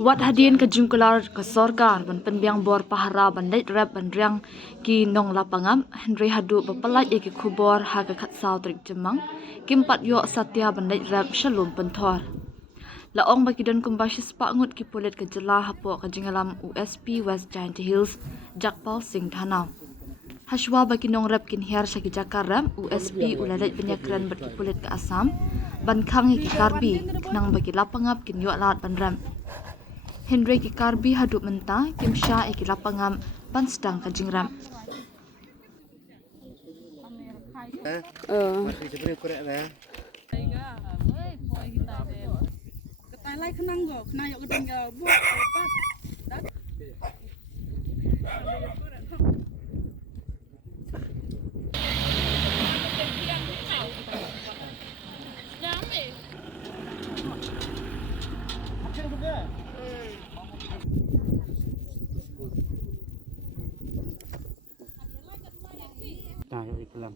Wat hadian ke jungkular ke sorgar ban penbiang bor pahara bandai rap bandriang ki nong lapangam Henry hadu bapalai ki khubor ha ka khat saw trik jemang kimpat yo satya bandai rap shalom penthor laong bagi don kumbashis pangut ki pulit ke jela hapo ke jingalam USP West Giant Hills Jakpal Singh Thanau Hashwa bagi nong rap kin hiar saki jakaram USP uladai penyakran bagi pulit ke Assam ban khang ki karbi nang bagi lapangap kin yo lat bandram Henry ki karbi haduk mentah kim sha ki lapangam ban sedang ke jingram Masih sebenarnya korek lah. Ketai lai kenang go, kena yuk ketinggal buat lepas. Nah, yuk iklam.